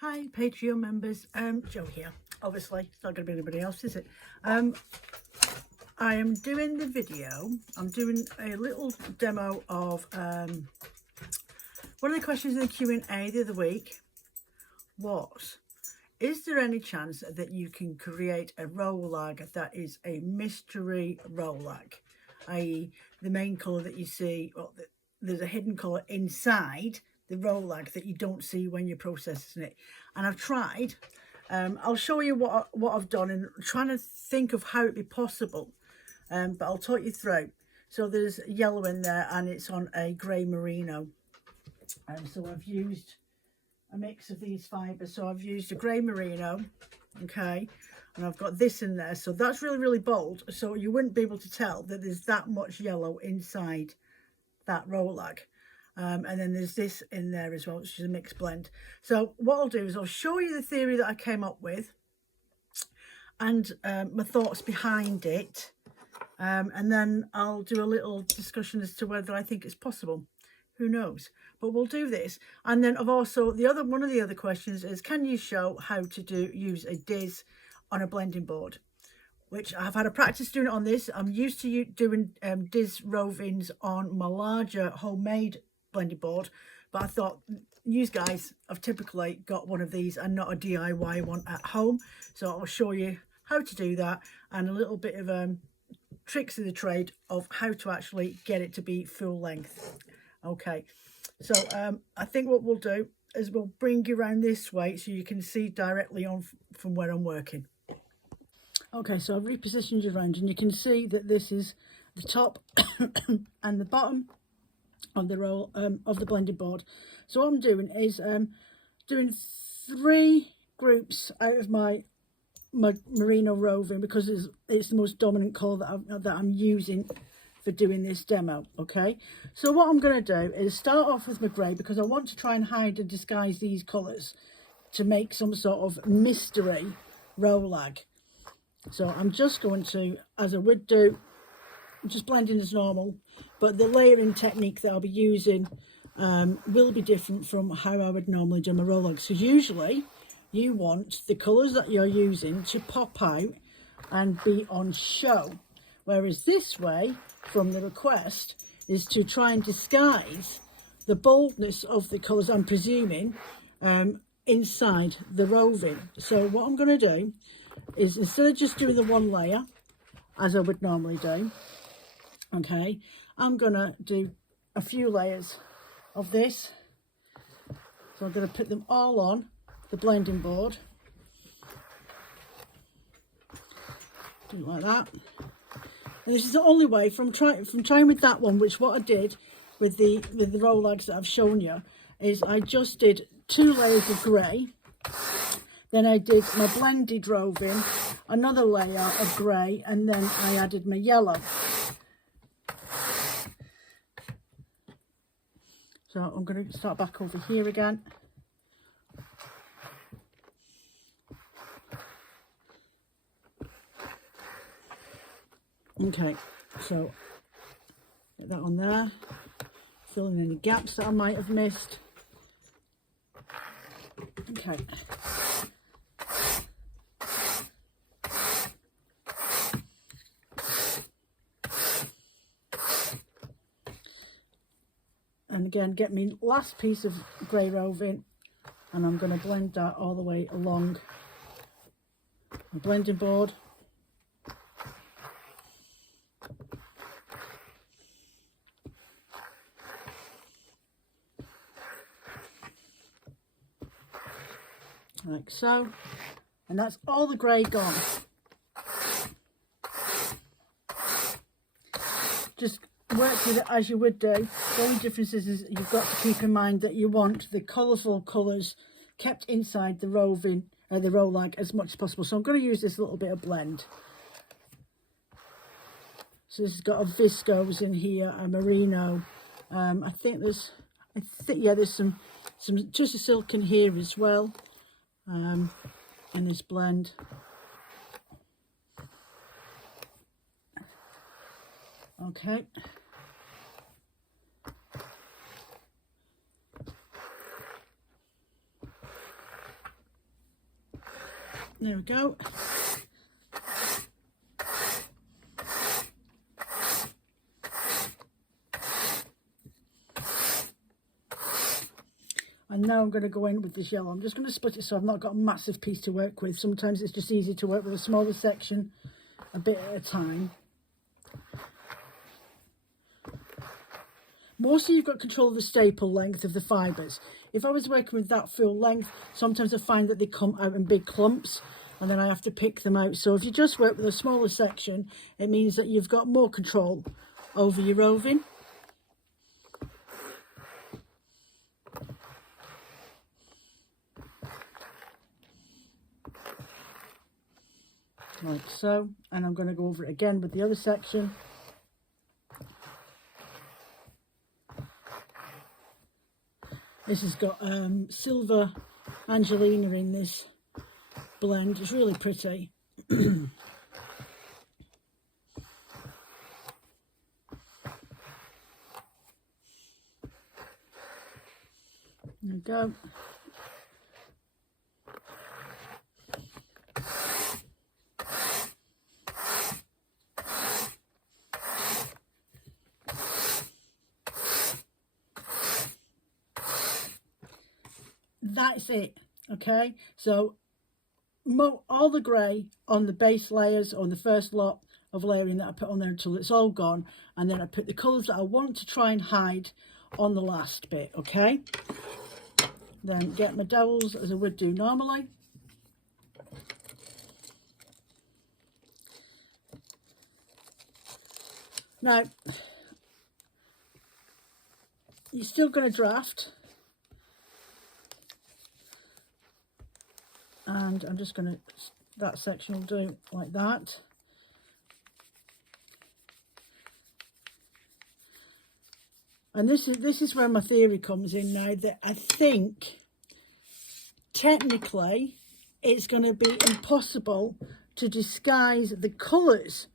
Hi Patreon members, Joe here. Obviously it's not going to be anybody else, is it? I am doing the video. I'm doing a little demo of one of the questions in the Q&A the other week was, is there any chance that you can create a rolag that is a mystery rolag, i.e. the main colour that you see, well, there's a hidden colour inside the rolag that you don't see when you're processing it? And I've tried. I'll show you what I've done and trying to think of how it'd be possible, but I'll talk you through. So there's yellow in there and it's on a grey merino, so I've used a mix of these fibres. So I've used a grey merino, okay, and I've got this in there, so that's really bold, so you wouldn't be able to tell that there's that much yellow inside that rolag. And then there's this in there as well, which is a mixed blend. So what I'll do is I'll show you the theory that I came up with and my thoughts behind it, and then I'll do a little discussion as to whether I think it's possible. Who knows? But we'll do this. And then I've also, one of the other questions is, can you show how to use a diz on a blending board? Which I've had a practice doing it on this. I'm used to doing diz rovings on my larger homemade blending board, but I thought you guys have typically got one of these and not a DIY one at home, so I'll show you how to do that and a little bit of tricks of the trade of how to actually get it to be full length. Okay, so I think what we'll do is we'll bring you around this way so you can see directly on from where I'm working. Okay, so I've repositioned you around and you can see that this is the top and the bottom of the roll of the blending board. So what I'm doing is doing 3 groups out of my merino roving, because it's the most dominant colour that I'm using for doing this demo. Okay, so what I'm going to do is start off with my grey, because I want to try and hide and disguise these colours to make some sort of mystery rolag. So I'm just going to, as I would do, just blending as normal, but the layering technique that I'll be using will be different from how I would normally do my rolags. So usually you want the colours that you're using to pop out and be on show, whereas this way from the request is to try and disguise the boldness of the colours, I'm presuming, inside the roving. So what I'm going to do is, instead of just doing the one layer as I would normally do, okay, I'm gonna do a few layers of this. So I'm gonna put them all on the blending board, do it like that. And this is the only way from trying with that one, which what I did with the rolags that I've shown you is I just did 2 layers of grey, then I did my blended roving, another layer of grey, and then I added my yellow. So I'm going to start back over here again. Okay, so put that on there, fill in any gaps that I might have missed. Okay. And again, get me last piece of grey roving, and I'm going to blend that all the way along the blending board. Like so. And that's all the grey gone. Just work with it as you would do. The only difference is you've got to keep in mind that you want the colourful colours kept inside the roving, the rolag as much as possible. So I'm going to use this little bit of blend. So this has got a viscose in here, a merino. I think there's some just a silk in here as well, in this blend. Okay. There we go. And now I'm going to go in with this yellow. I'm just going to split it so I've not got a massive piece to work with. Sometimes it's just easy to work with a smaller section a bit at a time. Mostly you've got control of the staple length of the fibres. If I was working with that full length, sometimes I find that they come out in big clumps and then I have to pick them out. So if you just work with a smaller section, it means that you've got more control over your roving. Like so, and I'm going to go over it again with the other section. This has got silver Angelina in this blend. It's really pretty. There we go. That's it. Okay, so all the grey on the base layers, on the first lot of layering that I put on there until it's all gone, and then I put the colours that I want to try and hide on the last bit. Okay, then get my dowels as I would do normally. Now you're still going to draft, and I'm just going to, that section will do like that. And this is where my theory comes in now, that I think technically it's going to be impossible to disguise the colours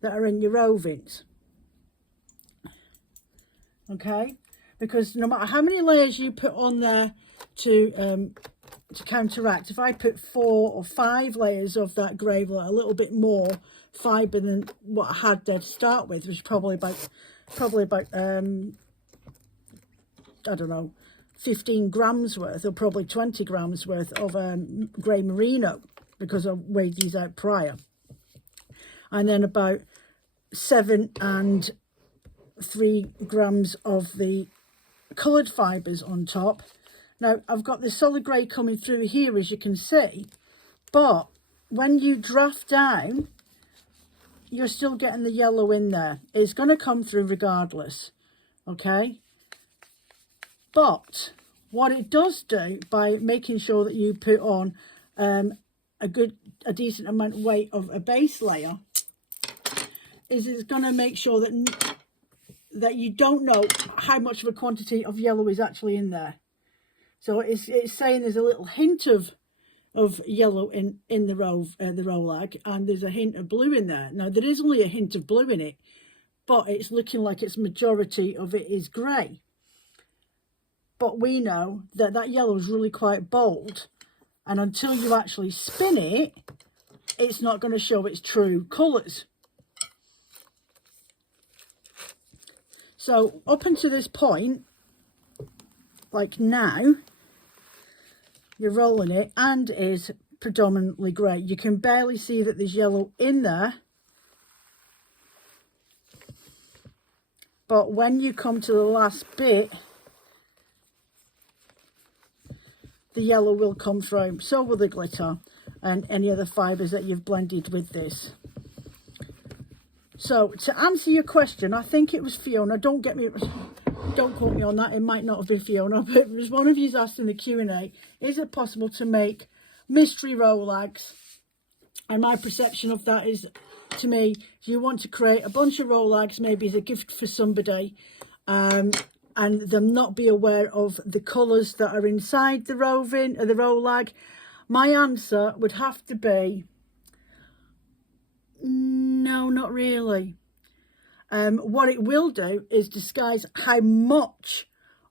that are in your rovings. Okay, because no matter how many layers you put on there to counteract, if I put 4 or 5 layers of that grey, a little bit more fibre than what I had there to start with, which is probably about I don't know, 15 grams worth, or probably 20 grams worth of grey merino, because I weighed these out prior, and then about 7 and 3 grams of the coloured fibres on top. Now I've got the solid grey coming through here, as you can see, but when you draft down, you're still getting the yellow in there. It's going to come through regardless. Okay, but what it does do, by making sure that you put on a decent amount of weight of a base layer, is it's going to make sure that you don't know how much of a quantity of yellow is actually in there. So it's saying there's a little hint of yellow in the rolag, and there's a hint of blue in there. Now there is only a hint of blue in it, but it's looking like its majority of it is grey. But we know that that yellow is really quite bold, and until you actually spin it, it's not going to show its true colours. So up until this point, like now, you're rolling it and it is predominantly grey. You can barely see that there's yellow in there. But when you come to the last bit, the yellow will come through. So will the glitter and any other fibres that you've blended with this. So to answer your question, I think it was Fiona. Don't quote me on that. It might not have been Fiona, but it was one of you asked in the Q&A, is it possible to make mystery rolags? And my perception of that is, to me, you want to create a bunch of rolags, maybe as a gift for somebody, and them not be aware of the colours that are inside the roving or the rolag. My answer would have to be no, not really. What it will do is disguise how much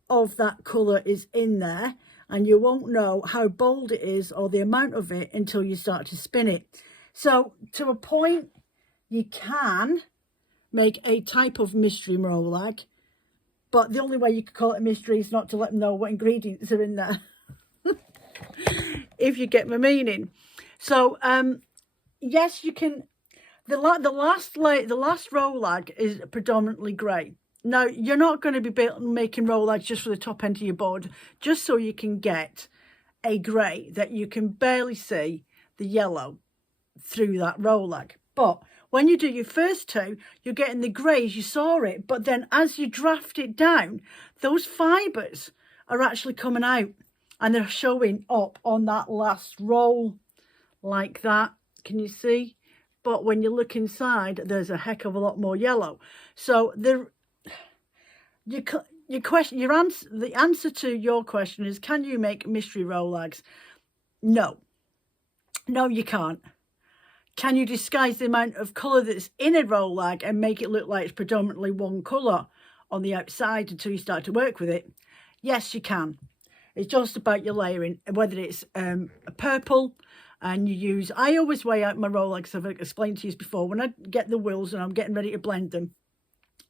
of that colour is in there, and you won't know how bold it is or the amount of it until you start to spin it. So to a point, you can make a type of mystery rolag, but the only way you could call it a mystery is not to let them know what ingredients are in there. If you get my meaning. So yes, you can. The last rolag is predominantly grey. Now, you're not going to be making rollags just for the top end of your board, just so you can get a grey that you can barely see the yellow through that rolag. But when you do your first two, you're getting the greys, you saw it, but then as you draft it down, those fibres are actually coming out and they're showing up on that last roll like that. Can you see? But when you look inside, there's a heck of a lot more yellow. So the answer to your question is, can you make mystery rollags? No, you can't. Can you disguise the amount of colour that's in a rolag and make it look like it's predominantly one colour on the outside until you start to work with it? Yes, you can. It's just about your layering, whether it's a purple. And you use, I always weigh out my rollags, I've explained to you before. When I get the wheels and I'm getting ready to blend them,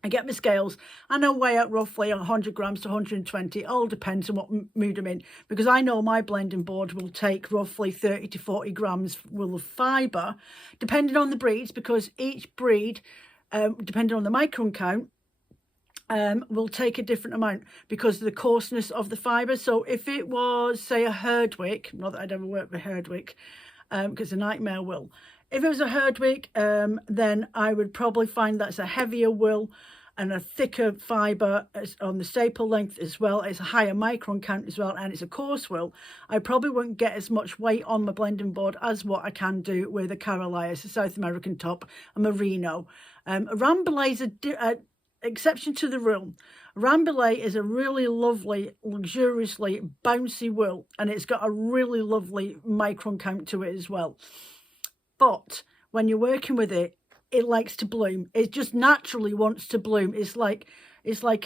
I get my scales and I weigh out roughly 100 grams to 120. It all depends on what mood I'm in, because I know my blending board will take roughly 30 to 40 grams of fibre, depending on the breeds, because each breed, depending on the micron count, will take a different amount because of the coarseness of the fibre. So if it was, say, a Herdwick, not that I'd ever work with Herdwick, because a nightmare will. If it was a Herdwick, then I would probably find that's a heavier wool and a thicker fibre on the staple length as well. It's a higher micron count as well, and it's a coarse wool. I probably won't get as much weight on my blending board as what I can do with a Carolias, a South American top, a Merino. Rambouillet is a exception to the rule. Rambouillet is a really lovely, luxuriously bouncy wool, and it's got a really lovely micron count to it as well. But when you're working with it, it likes to bloom. It just naturally wants to bloom. It's like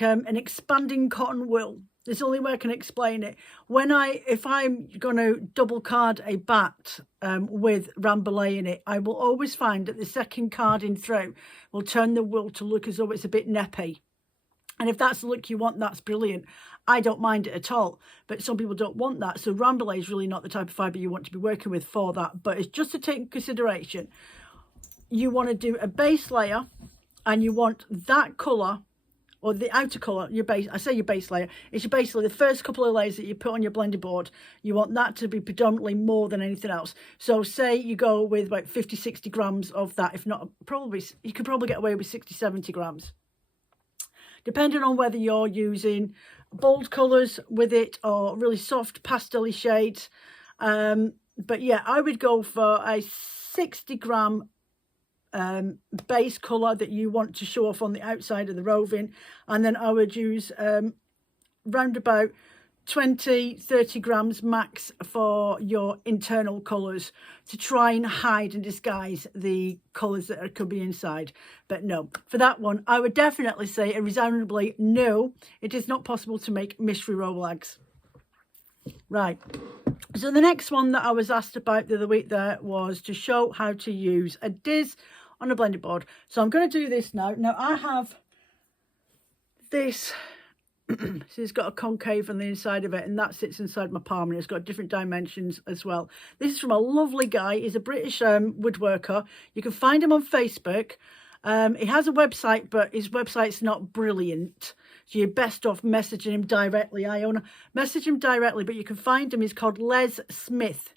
an expanding cotton wool. It's the only way I can explain it. If I'm going to double card a bat with Rambouillet in it, I will always find that the second carding through will turn the wool to look as though it's a bit neppy. And if that's the look you want, that's brilliant. I don't mind it at all, but some people don't want that. So Rambouillet is really not the type of fibre you want to be working with for that. But it's just to take in consideration. You want to do a base layer and you want that colour, or the outer colour, your base, I say your base layer, it's your basically the first couple of layers that you put on your blending board. You want that to be predominantly more than anything else. So say you go with about 50, 60 grams of that, if not, probably, you could probably get away with 60, 70 grams. Depending on whether you're using bold colours with it or really soft pastel-y shades. But yeah, I would go for a 60 gram base colour that you want to show off on the outside of the roving, and then I would use round about 20-30 grams max for your internal colours to try and hide and disguise the colours that could be inside. But no, for that one I would definitely say a resoundingly no, it is not possible to make mystery rollags. Right, so the next one that I was asked about the other week there was to show how to use a Diz on a blending board. So I'm going to do this now. Now I have this, so it's got a concave on the inside of it, and that sits inside my palm, and it's got different dimensions as well. This is from a lovely guy. He's a British woodworker. You can find him on Facebook. He has a website, but his website's not brilliant. So you're best off messaging him directly. Message him directly, but you can find him. He's called Les Smith.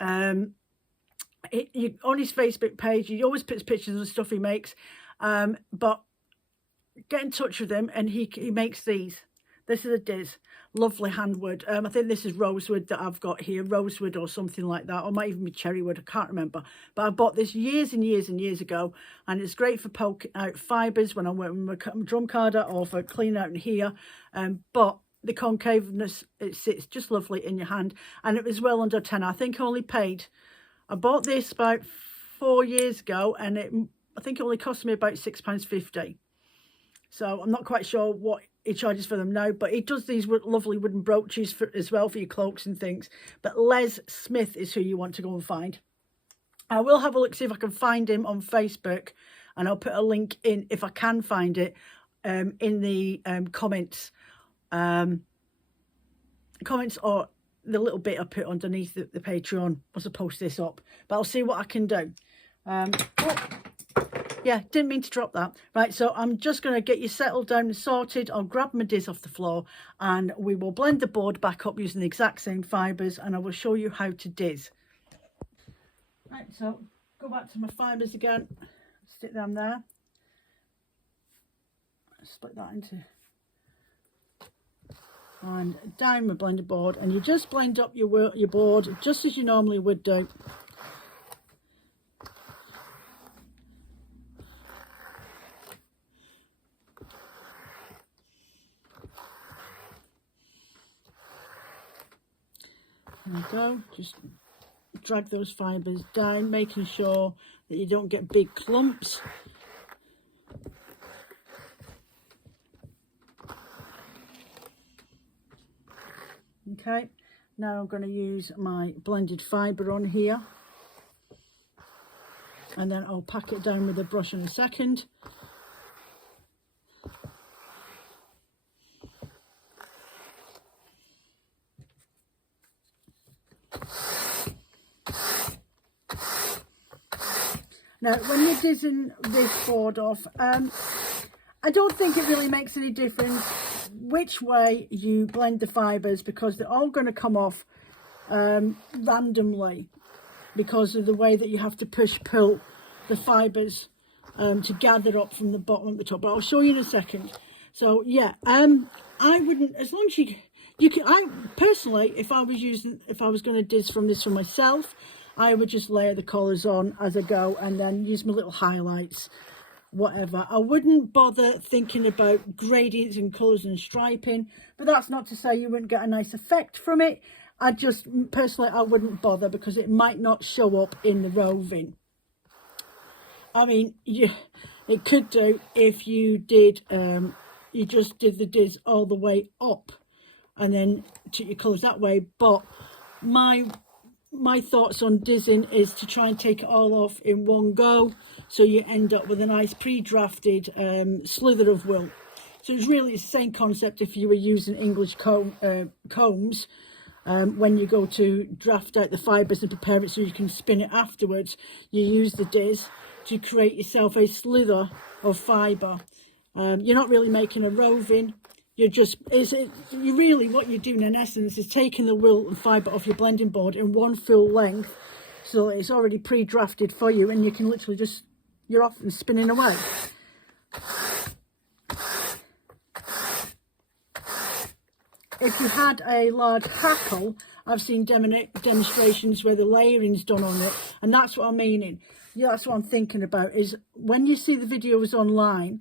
On his Facebook page, he always puts pictures of the stuff he makes. But get in touch with him, and he makes these. This is a Diz, lovely handwood. I think this is rosewood that I've got here, rosewood or something like that, or might even be cherrywood, I can't remember. But I bought this years and years and years ago, and it's great for poking out fibres when I'm working with my drum carder or for cleaning out in here. But the concaveness, it sits just lovely in your hand, and it was well under 10. I think I bought this about 4 years ago, and I think it only cost me about £6.50. So I'm not quite sure what he charges for them now, but he does these lovely wooden brooches as well for your cloaks and things. But Les Smith is who you want to go and find. I will have a look, see if I can find him on Facebook, and I'll put a link in, if I can find it, in the comments. Comments, or the little bit I put underneath the Patreon once I post this up. But I'll see what I can do. Yeah, didn't mean to drop that. Right, so I'm just going to get you settled down and sorted. I'll grab my diz off the floor and we will blend the board back up using the exact same fibres, and I will show you how to diz. Right, so go back to my fibres again, stick them there, split that into, and down my blender board, and you just blend up your board just as you normally would do. There we go, just drag those fibres down, making sure that you don't get big clumps. Okay, now I'm going to use my blended fibre on here, and then I'll pack it down with a brush in a second. Now, when you're dizzing this board off, I don't think it really makes any difference which way you blend the fibres, because they're all going to come off randomly because of the way that you have to pull the fibres to gather up from the bottom at the top. But I'll show you in a second. So yeah, I wouldn't, as long as you can, I personally, if I was going to diz from this for myself, I would just layer the colours on as I go and then use my little highlights, whatever. I wouldn't bother thinking about gradients and colours and striping, but that's not to say you wouldn't get a nice effect from it. I just, personally, I wouldn't bother because it might not show up in the roving. I mean, it could do if you did, you just did the diz all the way up and then took your colours that way, but my thoughts on dizzing is to try and take it all off in one go, so you end up with a nice pre-drafted slither of wool. So it's really the same concept if you were using English combs. When you go to draft out the fibres and prepare it so you can spin it afterwards, you use the diz to create yourself a slither of fibre. You're not really making a roving. You're just, what you're doing in essence is taking the wool and fibre off your blending board in one full length, so it's already pre-drafted for you, and you can literally just, you're off and spinning away. If you had a large hackle, I've seen demonstrations where the layering's done on it, and that's what I'm meaning. Yeah, that's what I'm thinking about, is when you see the videos online,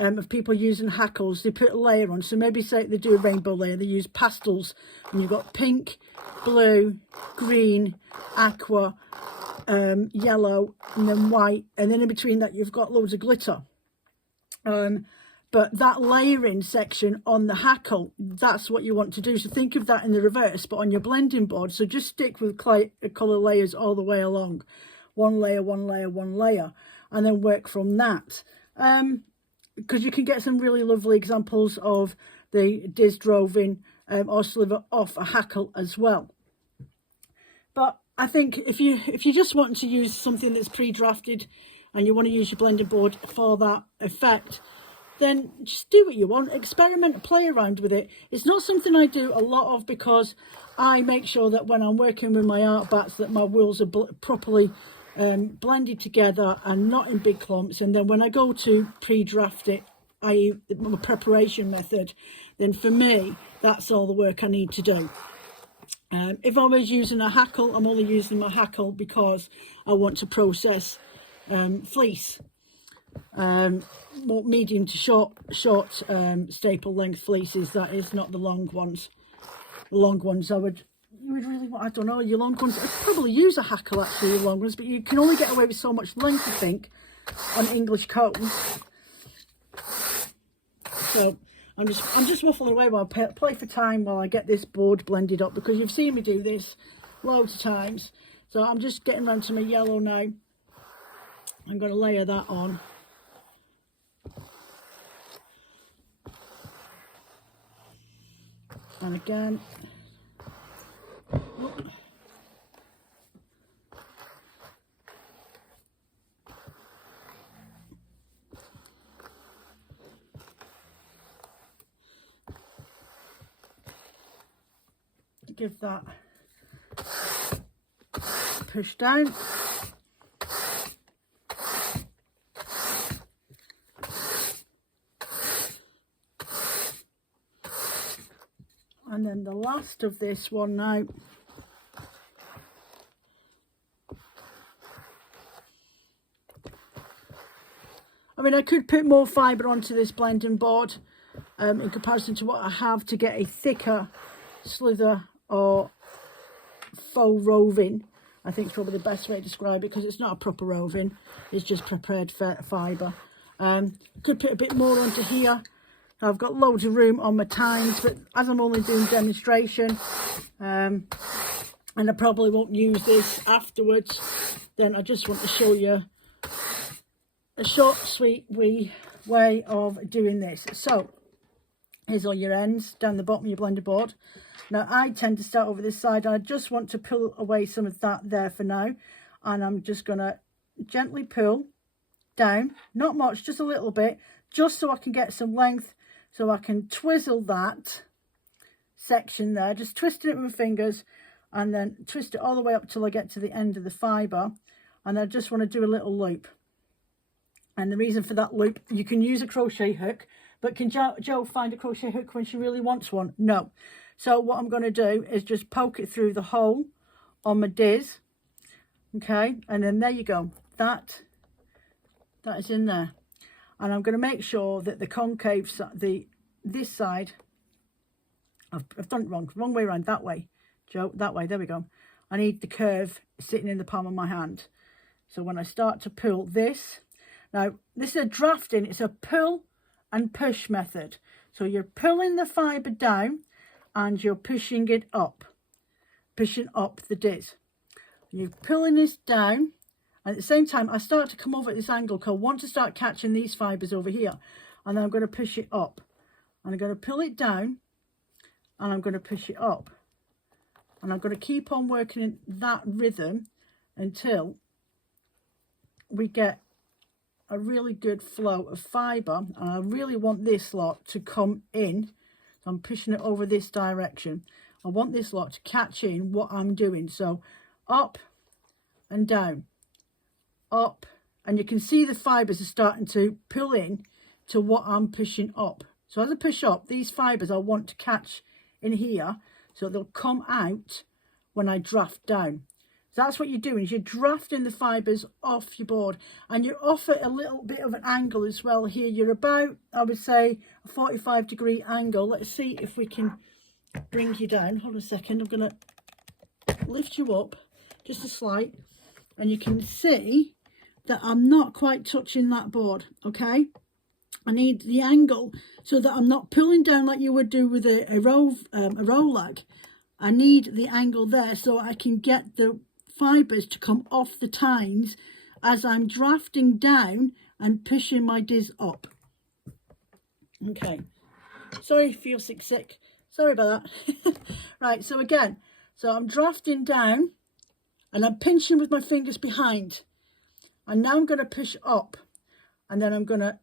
of people using hackles, they put a layer on. So maybe say they do a rainbow layer, they use pastels, and you've got pink, blue, green, aqua, yellow, and then white, and then in between that you've got loads of glitter. But that layering section on the hackle, that's what you want to do. So think of that in the reverse, but on your blending board. So just stick with colour layers all the way along. One layer, one layer, one layer, and then work from that. Because you can get some really lovely examples of the dizzed roving or sliver off a hackle as well. But I think if you just want to use something that's pre-drafted and you want to use your blending board for that effect, then just do what you want, experiment, play around with it. It's not something I do a lot of because I make sure that when I'm working with my art bats that my wools are properly blended together and not in big clumps. And then when I go to pre-draft it, i.e. my preparation method, then for me that's all the work I need to do. If I was using a hackle, I'm only using my hackle because I want to process fleece, medium to short staple length fleeces, that is, not the long ones. The long ones you would really want, I don't know, your long ones, I'd probably use a hackle actually, your long ones, but you can only get away with so much length, I think, on English combs. So I'm just waffling away while I play for time while I get this board blended up, because you've seen me do this loads of times. So I'm just getting around to my yellow now. I'm going to layer that on. And again, give that push down. And then the last of this one now. I mean, I could put more fibre onto this blending board in comparison to what I have to get a thicker slither or faux roving. I think it's probably the best way to describe it, because it's not a proper roving, it's just prepared fibre. Could put a bit more onto here. I've got loads of room on my tines, but as I'm only doing demonstration, and I probably won't use this afterwards, then I just want to show you a short, sweet, wee way of doing this. So here's all your ends down the bottom of your blender board. Now I tend to start over this side, and I just want to pull away some of that there for now, and I'm just going to gently pull down, not much, just a little bit, just so I can get some length, so I can twizzle that section there, just twisting it with my fingers, and then twist it all the way up till I get to the end of the fibre. And I just want to do a little loop. And the reason for that loop, you can use a crochet hook, but can Jo find a crochet hook when she really wants one? No. So what I'm going to do is just poke it through the hole on my diz, okay, and then there you go, that is in there. And I'm going to make sure that the concave, this side, I've done it wrong way around, that way, Jo, that way, there we go. I need the curve sitting in the palm of my hand. So when I start to pull this, now this is a drafting, it's a pull and push method. So you're pulling the fibre down and you're pushing it up, pushing up the diz. You're pulling this down, and at the same time I start to come over at this angle because I want to start catching these fibres over here, and then I'm going to push it up, and I'm going to pull it down, and I'm going to push it up, and I'm going to keep on working in that rhythm until we get a really good flow of fibre. And I really want this lot to come in, so I'm pushing it over this direction. I want this lot to catch in what I'm doing. So up and down, up, and you can see the fibres are starting to pull in to what I'm pushing up. So as I push up, these fibres I want to catch in here, so they'll come out when I draft down. So that's what you're doing, is you're drafting the fibres off your board, and you're off at a little bit of an angle as well here. You're about, I would say, a 45-degree angle. Let's see if we can bring you down. Hold on a second, I'm going to lift you up just a slight, and you can see that I'm not quite touching that board, okay? I need the angle so that I'm not pulling down like you would do with a rolag. I need the angle there so I can get the fibres to come off the tines as I'm drafting down and pushing my diz up. Okay, sorry if you're sick, sorry about that. Right, so again, so I'm drafting down and I'm pinching with my fingers behind, and now I'm going to push up, and then I'm going to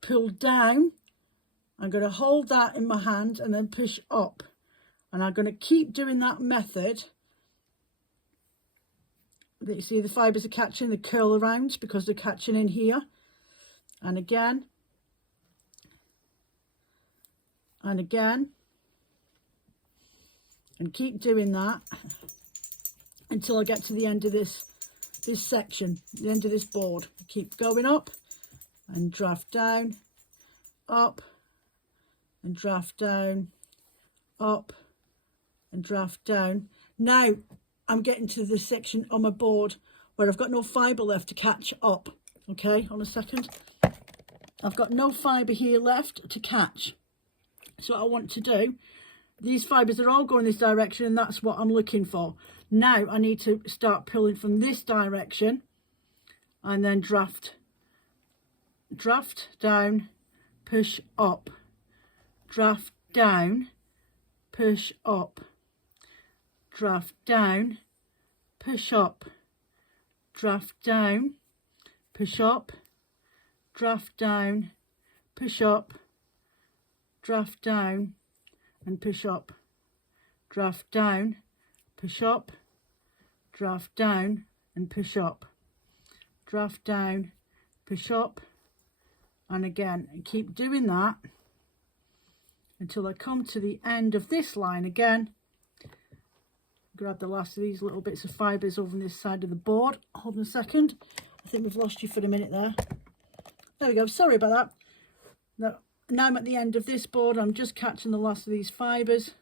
pull down. I'm going to hold that in my hand and then push up, and I'm going to keep doing that method. You see the fibres are catching, they curl around because they're catching in here, and again and again, and keep doing that until I get to the end of this section, the end of this board. Keep going up and draft down, up and draft down, up and draft down. Now I'm getting to this section on my board where I've got no fibre left to catch up. Okay, hold on a second. I've got no fibre here left to catch. So what I want to do, these fibres are all going this direction, and that's what I'm looking for. Now I need to start pulling from this direction and then draft down, push up, draft down, push up, draft down, push up, draft down, push up, draft down, push up, draft down and push up, draft down, push up, draft down and push up, draft down, push up, and again, and keep doing that until I come to the end of this line again. Grab the last of these little bits of fibres over on this side of the board. Hold on a second. I think we've lost you for a minute there. There we go. Sorry about that. Now I'm at the end of this board. I'm just catching the last of these fibres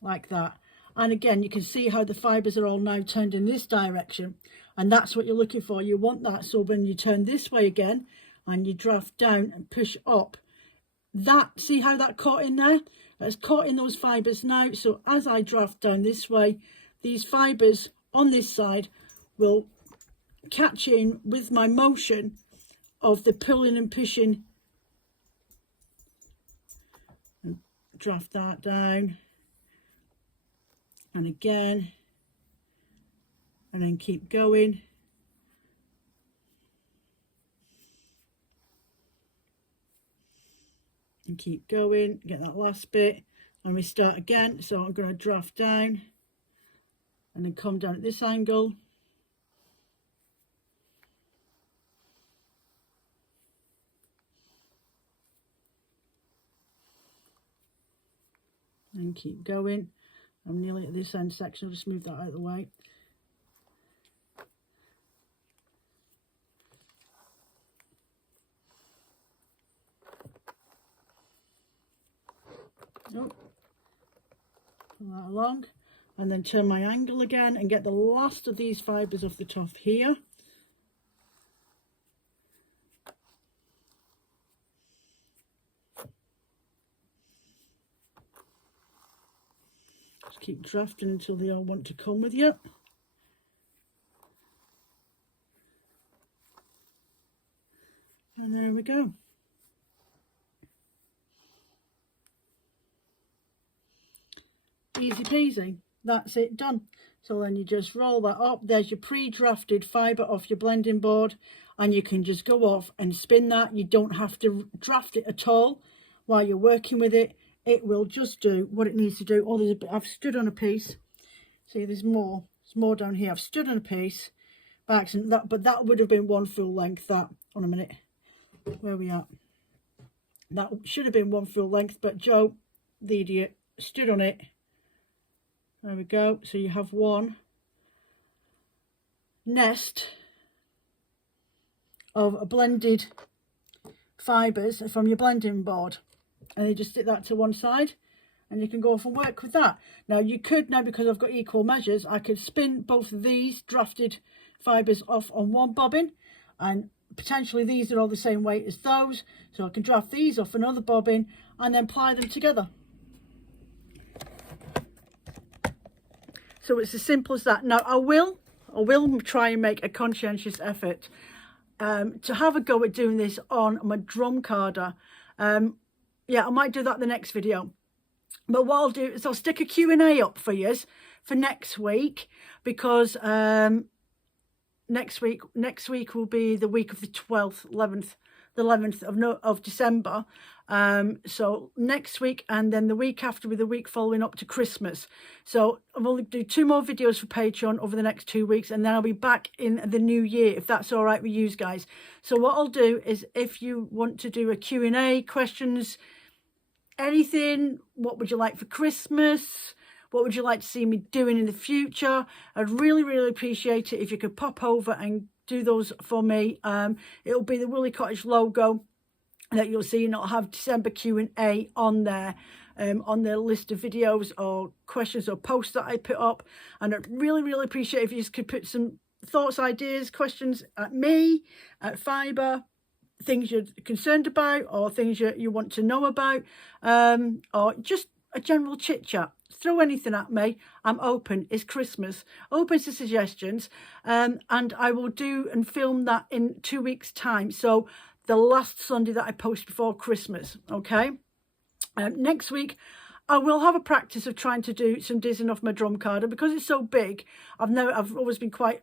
like that. And again, you can see how the fibres are all now turned in this direction. And that's what you're looking for. You want that. So when you turn this way again and you draft down and push up, that, see how that caught in there? That's caught in those fibres now. So as I draft down this way, these fibres on this side will catch in with my motion of the pulling and pushing. And draft that down. And again. And then keep going. And keep going, get that last bit, and we start again. So I'm going to draft down and then come down at this angle. And keep going. I'm nearly at this end section, I'll just move that out of the way. Oh, pull that along and then turn my angle again and get the last of these fibres off the top here. Just keep drafting until they all want to come with you. And there we go. Easy peasy, that's it, done. So then you just roll that up. There's your pre-drafted fibre off your blending board, and you can just go off and spin that. You don't have to draft it at all while you're working with it. It will just do what it needs to do. Oh, there's a bit, I've stood on a piece. See, there's more down here. I've stood on a piece by accident, but that would have been one full length. That, on a minute, where are we at? That should have been one full length, but Joe, the idiot, stood on it. There we go. So you have one nest of blended fibres from your blending board, and you just stick that to one side and you can go off and work with that. Now you could, now because I've got equal measures, I could spin both of these drafted fibres off on one bobbin, and potentially these are all the same weight as those, so I can draft these off another bobbin and then ply them together. So it's as simple as that. Now I will try and make a conscientious effort to have a go at doing this on my drum carder. Yeah, I might do that in the next video. But what I'll do is I'll stick a Q&A up for you for next week, because next week will be the week of the 12th, 11th of December. So next week, and then the week after, with the week following up to Christmas. So I'll only do 2 more videos for Patreon over the next 2 weeks, and then I'll be back in the new year, if that's all right with you guys. So what I'll do is, if you want to do a Q&A, questions, anything, what would you like for Christmas? What would you like to see me doing in the future? I'd really, really appreciate it if you could pop over and do those for me. It'll be the Woolly Cottage logo that you'll see, and it'll have December Q&A on there, on the list of videos or questions or posts that I put up. And I'd really, really appreciate if you just could put some thoughts, ideas, questions at me, at Fibre, things you're concerned about, or things you want to know about, or just a general chit chat. Throw anything at me. I'm open. It's Christmas. Open to suggestions. And I will do and film that in 2 weeks' time. So the last Sunday that I post before Christmas. Okay. Next week, I will have a practice of trying to do some dizzing off my drum card, and because it's so big, I've always been quite.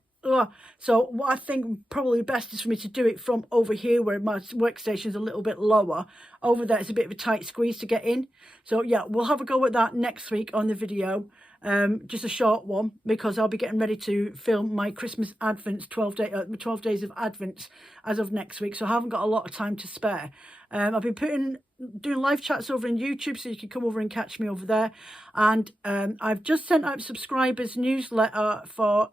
So what I think probably best is for me to do it from over here, where my workstation is a little bit lower. Over there, it's a bit of a tight squeeze to get in. So yeah, we'll have a go at that next week on the video. Just a short one, because I'll be getting ready to film my Christmas Advents 12 days of Advents as of next week. So I haven't got a lot of time to spare. I've been doing live chats over in YouTube, so you can come over and catch me over there. And I've just sent out subscribers newsletter for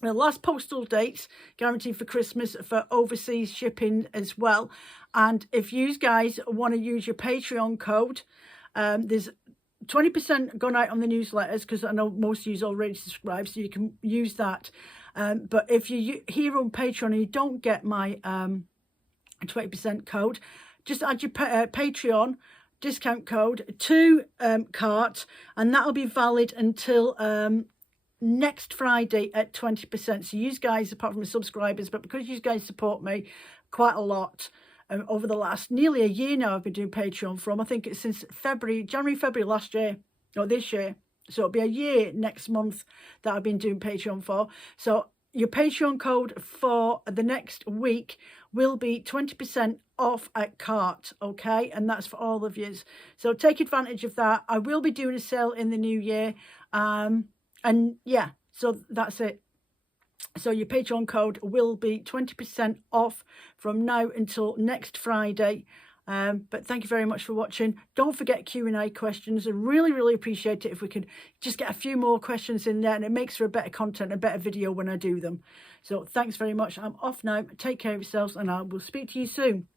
the last postal dates guaranteed for Christmas for overseas shipping as well. And if you guys want to use your Patreon code, there's 20% gone out on the newsletters, because I know most of you already subscribe, so you can use that. But if you're here on Patreon and you don't get my 20% code, just add your Patreon discount code to cart, and that'll be valid until next Friday at 20%. So you guys, apart from the subscribers, but because you guys support me quite a lot over the last nearly a year now, I've been doing Patreon from, I think it's since January, February last year, or this year. So it'll be a year next month that I've been doing Patreon for. So your Patreon code for the next week will be 20% off at cart, okay? And that's for all of you. So take advantage of that. I will be doing a sale in the new year. And yeah, so that's it. So your Patreon code will be 20% off from now until next Friday. But thank you very much for watching. Don't forget Q&A questions. I really appreciate it if we could just get a few more questions in there, and it makes for a better content, a better video when I do them. So thanks very much. I'm off now. Take care of yourselves, and I will speak to you soon.